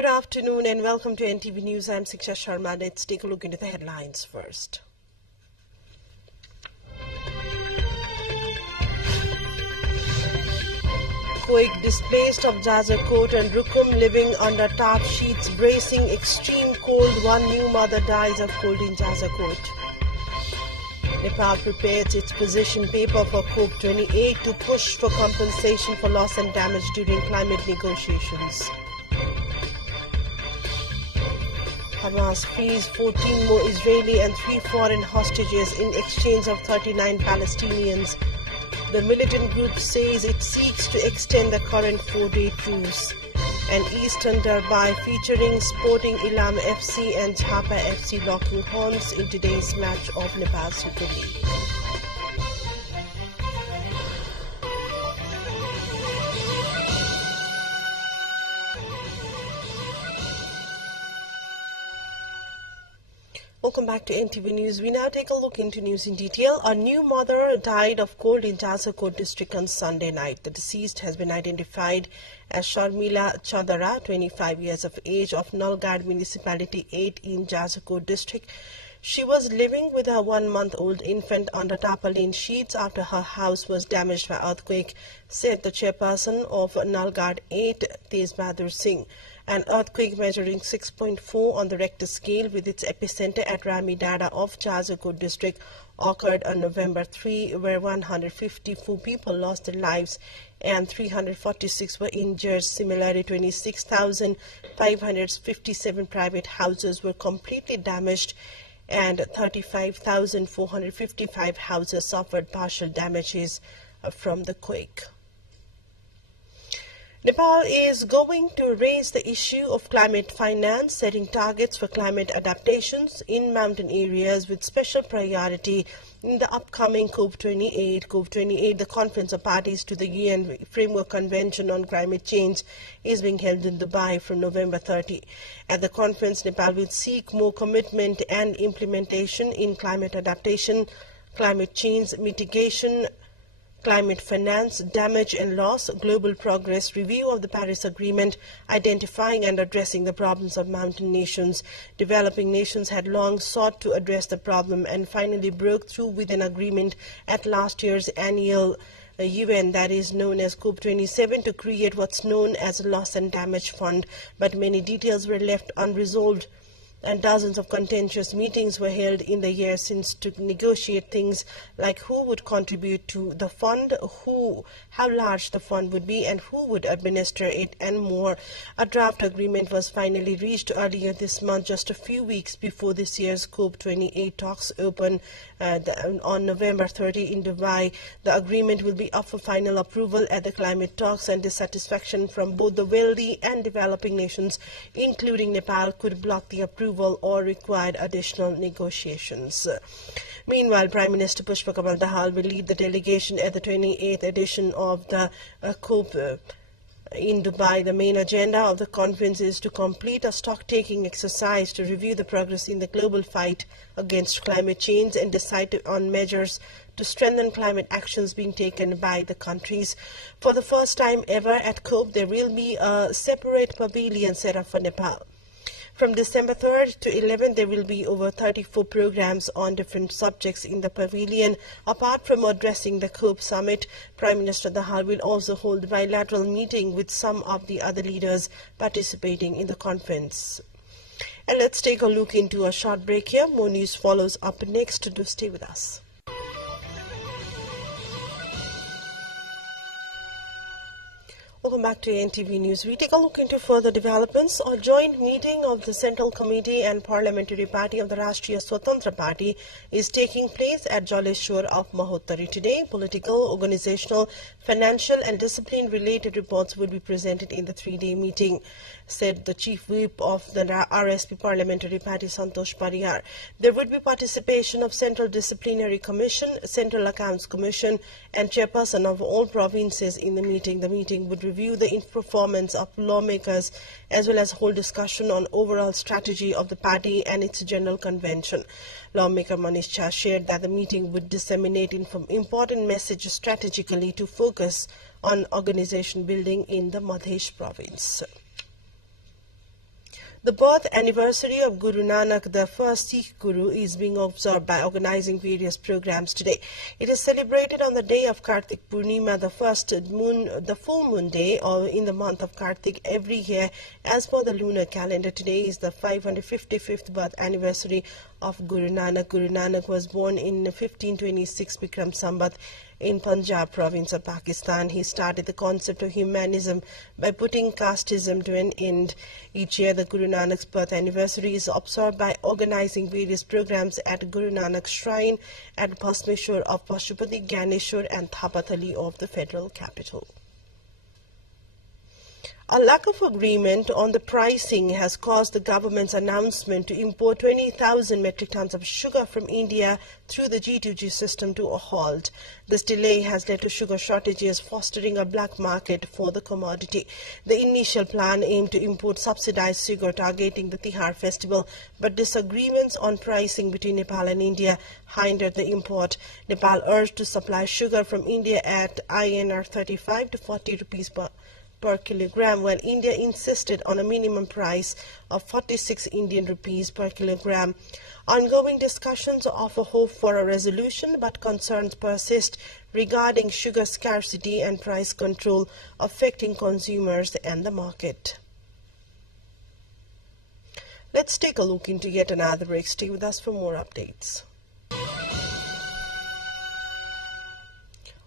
Good afternoon and welcome to NTV News. I'm Siksha Sharma. Let's take a look into the headlines first. Quake displaced of Jajarkot and Rukum living under tarp sheets bracing extreme cold. One new mother dies of cold in Jajarkot. Nepal prepares its position paper for COP28 to push for compensation for loss and damage during climate negotiations. Hamas frees 14 more Israeli and 3 foreign hostages in exchange of 39 Palestinians. The militant group says it seeks to extend the current 4-day truce. And Eastern Derby featuring Sporting Ilam FC and Jhapa FC locking horns in today's match of Nepal Super League. Welcome back to NTV News. We now take a look into news in detail. A new mother died of cold in Jajarkot district on Sunday night. The deceased has been identified as Sharmila Chadara, 25 years of age, of Nalgad Municipality 8 in Jajarkot district. She was living with her 1-month-old infant under tarpaulin sheets after her house was damaged by earthquake, said the chairperson of Nalgad 8, Tej Bahadur Singh. An earthquake measuring 6.4 on the Richter scale with its epicenter at Ramidada of Jajarkot district occurred on November 3, where 154 people lost their lives and 346 were injured. Similarly, 26,557 private houses were completely damaged and 35,455 houses suffered partial damages from the quake. Nepal is going to raise the issue of climate finance, setting targets for climate adaptations in mountain areas with special priority in the upcoming COP28. COP28, the Conference of Parties to the UN Framework Convention on Climate Change, is being held in Dubai from November 30. At the conference, Nepal will seek more commitment and implementation in climate adaptation, climate change mitigation, climate finance, damage and loss, global progress, review of the Paris Agreement, identifying and addressing the problems of mountain nations. Developing nations had long sought to address the problem and finally broke through with an agreement at last year's annual UN, that is known as COP27, to create what's known as a loss and damage fund. But many details were left unresolved, and dozens of contentious meetings were held in the year since to negotiate things like who would contribute to the fund, how large the fund would be, and who would administer it, and more. A draft agreement was finally reached earlier this month, just a few weeks before this year's COP28 talks open on November 30 in Dubai. The agreement will be up for final approval at the climate talks, and dissatisfaction from both the wealthy and developing nations, including Nepal, could block the approval or required additional negotiations. Meanwhile, Prime Minister Pushpa Kamal Dahal will lead the delegation at the 28th edition of the COP in Dubai. The main agenda of the conference is to complete a stock-taking exercise to review the progress in the global fight against climate change and decide on measures to strengthen climate actions being taken by the countries. For the first time ever at COP, there will be a separate pavilion set up for Nepal. From December 3rd to 11th, there will be over 34 programs on different subjects in the pavilion. Apart from addressing the COP summit, Prime Minister Dahal will also hold a bilateral meeting with some of the other leaders participating in the conference. And let's take a look into a short break here. More news follows up next. Do stay with us. Welcome back to NTV News. We take a look into further developments. A joint meeting of the Central Committee and Parliamentary Party of the Rashtriya Swatantra Party is taking place at Jaleshwar of Mahottari today. Political, organizational, financial and discipline-related reports will be presented in the 3-day meeting, said the Chief Whip of the RSP Parliamentary Party, Santosh Parihar. There would be participation of Central Disciplinary Commission, Central Accounts Commission and Chairperson of all provinces in the meeting. The meeting would review the performance of lawmakers as well as hold discussion on overall strategy of the party and its general convention. Lawmaker Manish Jha shared that the meeting would disseminate important messages strategically to focus on organization building in the Madhya province. The birth anniversary of Guru Nanak, the first Sikh Guru, is being observed by organizing various programs today. It is celebrated on the day of Kartik Purnima, the full moon day or in the month of Kartik every year as per the lunar calendar. Today is the 555th birth anniversary of Guru Nanak. Guru Nanak was born in 1526 Bikram Sambat in Punjab province of Pakistan. He started the concept of humanism by putting casteism to an end. Each year, the Guru Nanak's birth anniversary is observed by organizing various programs at Guru Nanak's shrine at Bhasmeshwar of Pashupati, Ganeshwar and Thapathali of the federal capital. A lack of agreement on the pricing has caused the government's announcement to import 20,000 metric tons of sugar from India through the G2G system to a halt. This delay has led to sugar shortages, fostering a black market for the commodity. The initial plan aimed to import subsidized sugar targeting the Tihar festival, but disagreements on pricing between Nepal and India hindered the import. Nepal urged to supply sugar from India at INR 35 to 40 rupees per kilogram, while India insisted on a minimum price of 46 Indian rupees per kilogram. Ongoing discussions offer hope for a resolution, but concerns persist regarding sugar scarcity and price control affecting consumers and the market. Let's take a look into yet another break. Stay with us for more updates.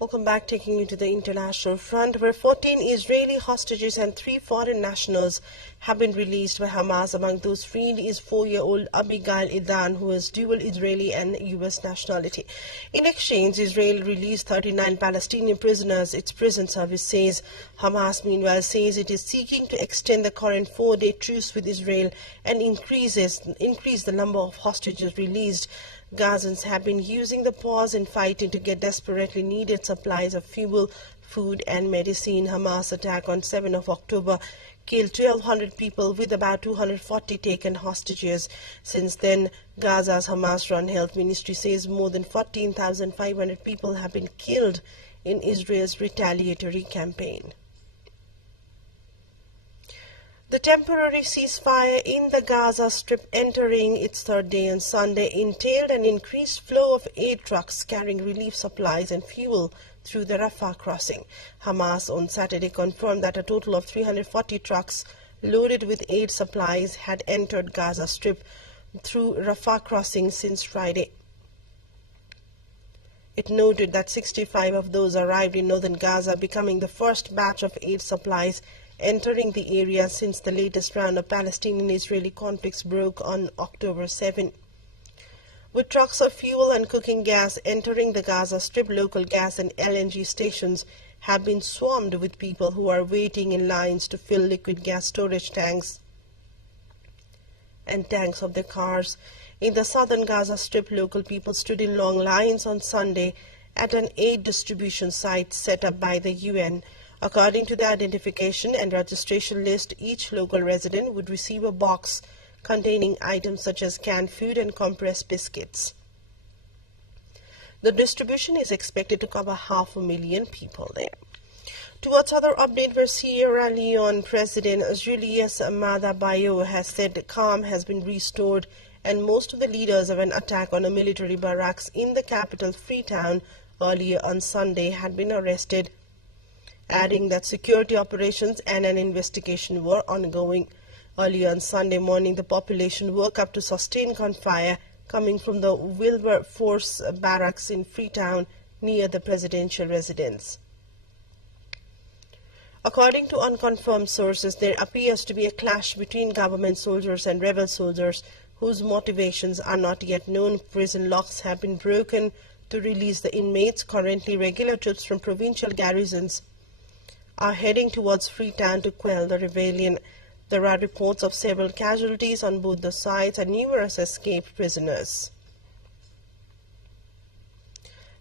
Welcome back, taking you to the international front, where 14 Israeli hostages and 3 foreign nationals have been released by Hamas. Among those freed is 4-year-old Abigail Idan, who has dual Israeli and U.S. nationality. In exchange, Israel released 39 Palestinian prisoners, its prison service says. Hamas, meanwhile, says it is seeking to extend the current 4-day truce with Israel and increase the number of hostages released. Gazans have been using the pause in fighting to get desperately needed supplies of fuel, food and medicine. Hamas attack on 7 of October killed 1,200 people with about 240 taken hostages. Since then, Gaza's Hamas-run health ministry says more than 14,500 people have been killed in Israel's retaliatory campaign. The temporary ceasefire in the Gaza Strip entering its third day on Sunday entailed an increased flow of aid trucks carrying relief supplies and fuel through the Rafah crossing. Hamas on Saturday confirmed that a total of 340 trucks loaded with aid supplies had entered Gaza Strip through Rafah crossing since Friday. It noted that 65 of those arrived in northern Gaza, becoming the first batch of aid supplies entering the area since the latest round of Palestinian-Israeli conflicts broke on October 7. With trucks of fuel and cooking gas entering the Gaza Strip, local gas and LNG stations have been swarmed with people who are waiting in lines to fill liquid gas storage tanks and tanks of their cars. In the southern Gaza Strip, local people stood in long lines on Sunday at an aid distribution site set up by the UN. According to the identification and registration list, each local resident would receive a box containing items such as canned food and compressed biscuits. The distribution is expected to cover 500,000 people there. Towards other update, where Sierra Leone President Julius Maada Bio has said calm has been restored and most of the leaders of an attack on a military barracks in the capital Freetown earlier on Sunday had been arrested, adding that security operations and an investigation were ongoing. Earlier on Sunday morning, the population woke up to sustained gunfire coming from the Wilberforce barracks in Freetown near the presidential residence. According to unconfirmed sources, there appears to be a clash between government soldiers and rebel soldiers whose motivations are not yet known. Prison locks have been broken to release the inmates. Currently, regular troops from provincial garrisons are heading towards Freetown to quell the rebellion. There are reports of several casualties on both the sides and numerous escaped prisoners.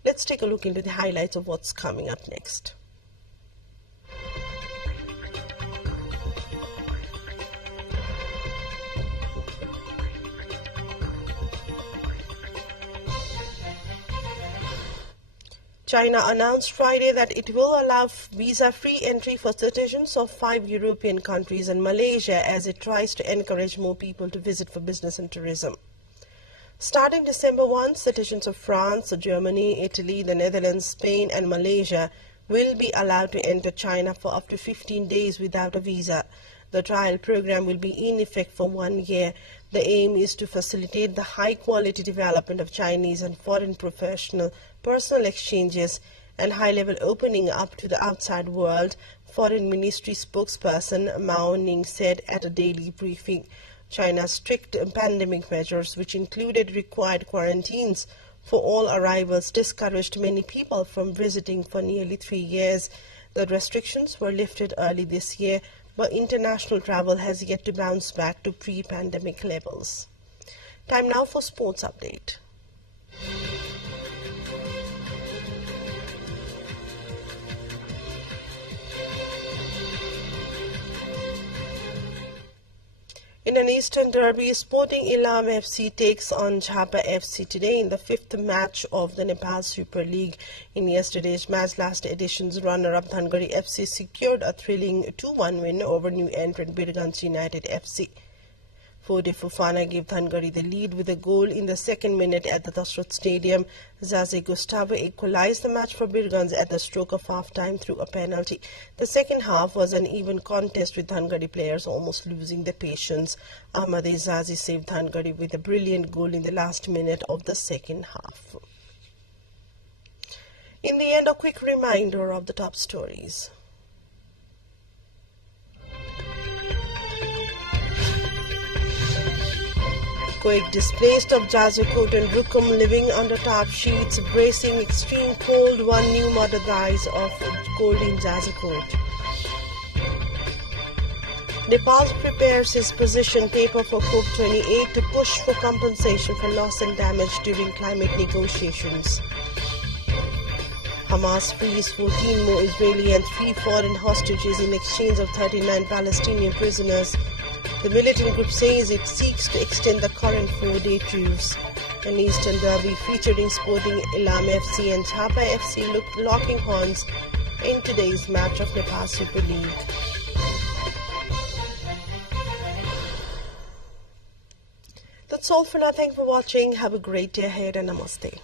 Let's take a look into the highlights of what's coming up next. China announced Friday that it will allow visa-free entry for citizens of 5 European countries and Malaysia as it tries to encourage more people to visit for business and tourism. Starting December 1, citizens of France, Germany, Italy, the Netherlands, Spain and Malaysia will be allowed to enter China for up to 15 days without a visa. The trial program will be in effect for 1 year. The aim is to facilitate the high-quality development of Chinese and foreign personal exchanges and high-level opening up to the outside world, Foreign Ministry spokesperson Mao Ning said at a daily briefing. China's strict pandemic measures, which included required quarantines for all arrivals, discouraged many people from visiting for nearly 3 years. The restrictions were lifted early this year, but international travel has yet to bounce back to pre-pandemic levels. Time now for sports update. In an Eastern Derby, Sporting Ilam FC takes on Jhapa FC today in the 5th match of the Nepal Super League. In yesterday's match, last edition's runner-up Dhangarhi FC secured a thrilling 2-1 win over new entrant Birganj United FC. Fode Fofana gave Dhangarhi the lead with a goal in the 2nd minute at the Dasrat Stadium. Zaze Gustavo equalized the match for Birganj at the stroke of half-time through a penalty. The second half was an even contest with Dhangarhi players almost losing their patience. Ahmade Zazi saved Dhangarhi with a brilliant goal in the last minute of the second half. In the end, a quick reminder of the top stories. Quake displaced of Jazakot and Rukum living under tarp sheets, bracing extreme cold, one new mother dies of cold in Jazakot. Nepal prepares his position paper for COP28 to push for compensation for loss and damage during climate negotiations. Hamas frees 14 more Israeli and 3 foreign hostages in exchange of 39 Palestinian prisoners. The militant group says it seeks to extend the current 4-day truce. An Eastern Derby featuring Sporting Ilam FC and Jhapa FC locking horns in today's match of Nepal Super League. That's all for now. Thank you for watching. Have a great day ahead and namaste.